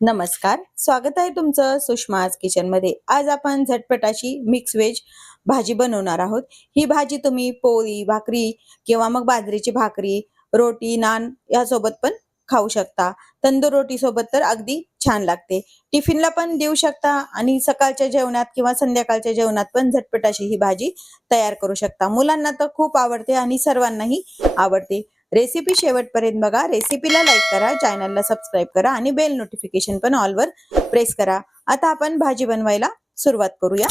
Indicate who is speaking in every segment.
Speaker 1: नमस्कार स्वागत आहे तुमचं सुषमाज किचनमध्ये आज आपण झटपट अशी मिक्स व्हेज भाजी बनवणार आहोत. ही भाजी तुम्ही पोळी भाकरी किंवा मग बाजरीची भाकरी रोटी नान यासोबत पण खाऊ शकता. तंदूर रोटी सोबत तर अगदी छान लागते. टिफिनला पण देऊ शकता आणि सकाळच्या जेवणात किंवा संध्याकाळच्या जेवणात पण झटपट अशी ही भाजी तयार करू शकता. मुलांना तर खूप आवडते आणि सर्वांनाही आवडते. रेसिपी शेवटपर्यंत बघा. रेसिपीला लाईक करा चॅनलला सबस्क्राईब करा आणि बेल नोटिफिकेशन पण ऑलवर प्रेस करा. आता आपण भाजी बनवायला सुरुवात करूया.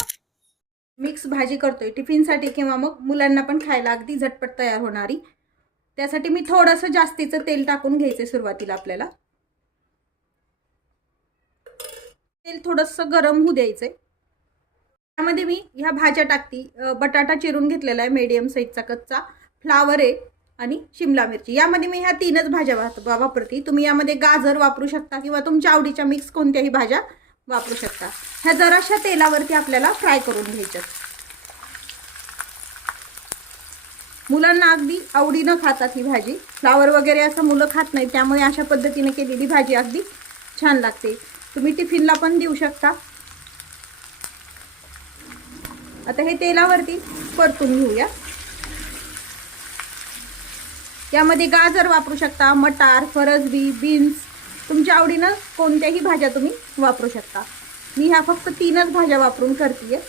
Speaker 2: मिक्स भाजी करतोय. टिफिनसाठी किंवा मग मुलांना पण खायला अगदी झटपट तयार होणारी. त्यासाठी मी थोडंसं जास्तीचं तेल टाकून घ्यायचं सुरुवातीला आपल्याला. तेल थोडंसं गरम होऊ द्यायचंय. त्यामध्ये मी ह्या भाज्या टाकती. बटाटा चिरून घेतलेला आहे मीडियम साईजचा कच्चा. फ्लावर आहे. आणि शिमला मिरची. यामध्ये मी ह्या तीनच भाज्या वाप- वापरते. तुम्ही यामध्ये गाजर वापरू शकता किंवा तुमच्या आवडीच्या मिक्स कोणत्याही भाज्या वापरू शकता. ह्या जराशा तेलावरती आपल्याला फ्राय करून घ्यायच्यात. मुलांना अगदी आवडीनं खातात ही भाजी. फ्लावर वगैरे असं मुलं खात नाही त्यामुळे अशा पद्धतीने केलेली भाजी अगदी छान लागते. तुम्ही टिफिनला पण देऊ शकता. आता हे तेलावरती परतून घेऊया. यामध्ये गाजर वापरू शकता मटार फरसबी बीन्स तुमच्या आवडीनं कोणत्याही भाज्या तुम्ही वापरू शकता. मी ह्या फक्त तीनच भाज्या वापरून करते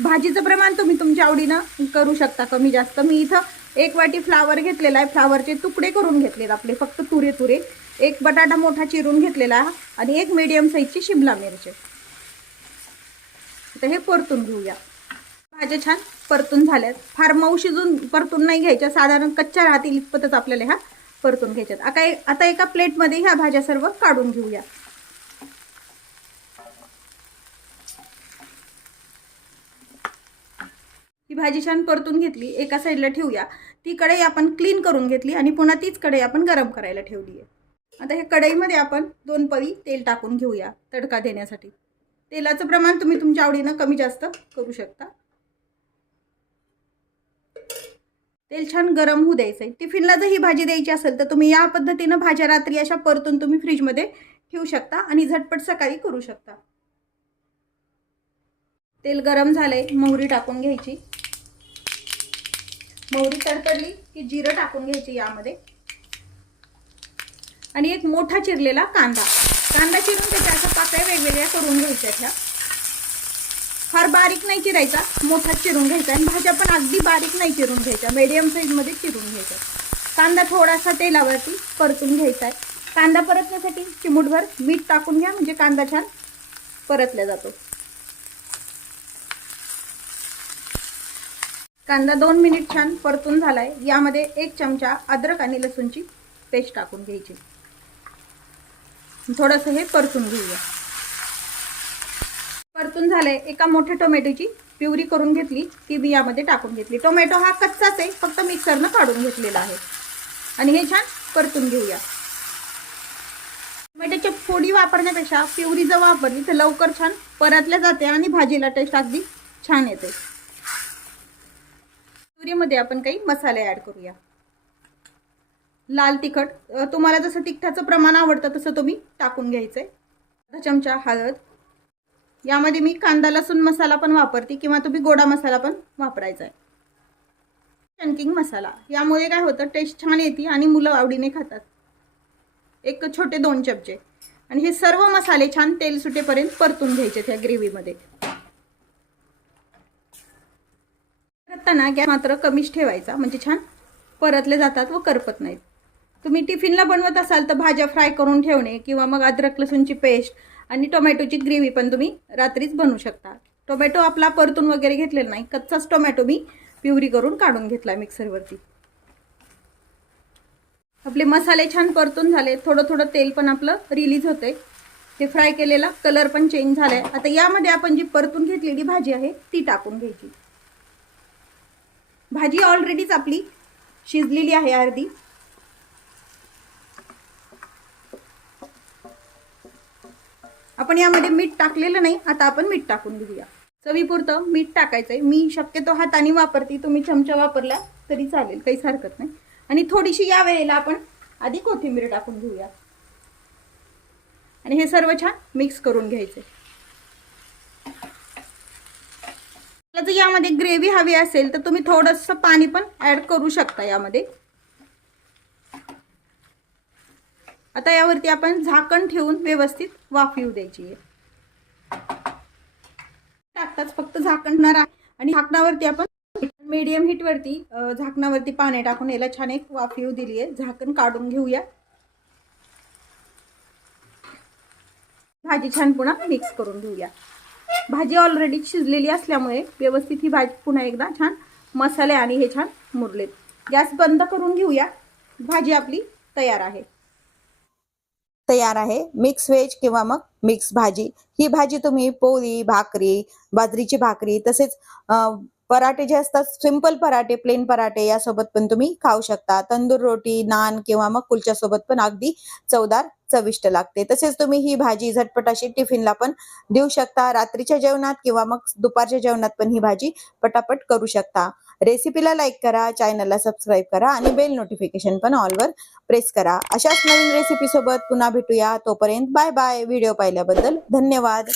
Speaker 2: भाजीचं प्रमाण तुम्ही तुमच्या आवडीनं करू शकता कमी जास्त. मी इथं एक वाटी फ्लावर घेतलेला आहे. फ्लावरचे तुकडे करून घेतलेत आपले फक्त तुरे तुरे एक बटाटा मोठा चिरून घेतलेला आहे आणि एक मीडियम साईजची शिमला मिरची. आता हे परतून घेऊया. भाज्या छान परतून झाल्यात. फार मऊ शिजून परतून नाही घ्यायच्या. साधारण कच्च्या राहतील इतपतच आपल्याला ह्या परतून घ्यायच्यात. आता एक- आता एका प्लेटमध्ये ह्या भाज्या सर्व काढून घेऊया. ही भाजी छान परतून घेतली. एका साईडला ठेवूया. ती कढई आपण क्लीन करून घेतली आणि पुन्हा तीच कढई आपण गरम करायला ठेवली आहे. आता हे कढईमध्ये आपण दोन पळी तेल टाकून घेऊया तडका देण्यासाठी. तेलाचं प्रमाण तुम्ही तुमच्या आवडीनं कमी जास्त करू शकता. तेल छान गरम होऊ द्यायचं आहे टिफिनला जर ही भाजी द्यायची असेल तर तुम्ही या पद्धतीनं भाज्या रात्री अशा परतून तुम्ही फ्रीजमध्ये ठेवू शकता आणि झटपट सकाळी करू शकता. तेल गरम झालंय मोहरी टाकून घ्यायची. मोहरी तडतडली की जिरं टाकून घ्यायची यामध्ये. आणि एक मोठा चिरलेला कांदा. कांदा चिरून त्याच्या असं पाकळ्या वेगवेगळ्या करून घ्यायच्या ह्या फार बारीक नाही चिरायचा मोठा चिरून घ्यायचा आणि भाज्या पण अगदी बारीक नाही चिरून घ्यायच्या मिडियम साईजमध्ये चिरून घ्यायचा कांदा थोडासा तेलावरती परतून घ्यायचा आहे. कांदा परतण्यासाठी चिमूटभर मीठ टाकून घ्या म्हणजे कांदा छान परतला जातो. कांदा दोन मिनिट छान परतून झालाय. यामध्ये एक चमचा अद्रक आणि लसूणची पेस्ट टाकून घ्यायची. थोडंसं हे परतून घेऊया. परतून झालंय. एका मोठ्या टोमॅटोची प्युरी करून घेतली ती मी यामध्ये टाकून घेतली. टोमॅटो हा कच्चाच आहे फक्त मिक्सरनं काढून घेतलेला आहे. आणि हे छान परतून घेऊया. टोमॅटोच्या फोडी वापरण्यापेक्षा प्युरी जर वापरली तर लवकर छान परतल्या जाते आणि भाजीला टेस्ट अगदी छान येते. प्युरीमध्ये आपण काही मसाले ॲड करूया. लाल तिखट तुम्हाला जसं तिखटाचं प्रमाण आवडतं तसं तुम्ही टाकून घ्यायचं आहे चमचा हळद यामध्ये मी कांदा लसूण मसाला पण वापरते किंवा तुम्ही गोडा मसाला पण वापरायचा आहे. चनकिंग मसाला. यामुळे काय होतं टेस्ट छान येते आणि मुलं आवडीने खातात. एक छोटे दोन चमचे. आणि हे सर्व मसाले छान तेल सुटेपर्यंत परतून घ्यायचे त्या ग्रेव्हीमध्ये. परतताना गॅस मात्र कमीच ठेवायचा म्हणजे छान परतले जातात व करपत नाहीत. तुम्ही टिफिनला बनवत असाल तर भाज्या फ्राय करून ठेवणे किंवा मग अद्रक लसूणची पेस्ट आणि टोमॅटोची ग्रेव्ही पण तुम्ही रात्रीच बनवू शकता. टोमॅटो आपला परतून वगैरे घेतलेला नाही कच्चाच टोमॅटो मी प्युरी करून काढून घेतला मिक्सरवरती. आपले मसाले छान परतून झाले थोडं थोडं तेल पण आपलं रिलीज होतंय. ते फ्राय केलेला कलर पण चेंज झालाय. आता यामध्ये आपण जी परतून घेतलेली भाजी आहे ती टाकून घ्यायची. भाजी ऑलरेडीच आपली शिजलेली आहे अर्धी. आपण यामध्ये मीठ टाकलेलं नाही आता आपण मीठ टाकून घेऊया. चवीपुरतं मीठ टाकायचंय. मी शक्यतो हाताने वापरते तुम्ही चमचा वापरला तरी चालेल काहीच हरकत नाही. आणि थोडीशी या वेळेला आपण आधी कोथिंबीर टाकून घेऊया. आणि हे सर्व छान मिक्स करून घ्यायचे जर यामध्ये ग्रेव्ही हवी असेल तर तुम्ही थोडंसं पाणी पण ॲड करू शकता यामध्ये. आता यावरती आपण झाकण ठेवून व्यवस्थित वाफ येऊ द्यायची आहे. टाकताच फक्त झाकणणार आहे. आणि झाकणावरती आपण मीडियम हीटवरती झाकणावरती पाणी टाकून याला छान एक वाफ येऊ दिली आहे. झाकण काढून घेऊया. भाजी छान पुन्हा मिक्स करून घेऊया. भाजी ऑलरेडी शिजलेली असल्यामुळे व्यवस्थित ही भाजी पुन्हा एकदा छान मसाले आणि हे छान मुरलेत. गॅस बंद करून घेऊया. भाजी आपली तयार आहे.
Speaker 1: तयार आहे. मिक्स व्हेज किंवा मग मिक्स भाजी. ही भाजी तुम्ही पोळी भाकरी बाजरीची भाकरी तसेच पराठे जे असतात सिंपल पराठे प्लेन पराठे यासोबत पण तुम्ही खाऊ शकता. तंदूर रोटी नान किंवा मग कुलच्या सोबत पण अगदी चवदार चविष्ट लागते. तसेच तुम्ही ही भाजी झटपट अशी टिफिनला पण देऊ शकता. रात्रीच्या जेवणात किंवा मग दुपारच्या जेवणात पण ही भाजी पटापट करू शकता. रेसिपीला लाईक करा चॅनलला सबस्क्राईब करा आणि बेल नोटिफिकेशन पण ऑलवर प्रेस करा. अशाच नवीन रेसिपी सोबत पुन्हा भेटूया. तोपर्यंत बाय बाय व्हिडिओ पाहिल्याबद्दल धन्यवाद.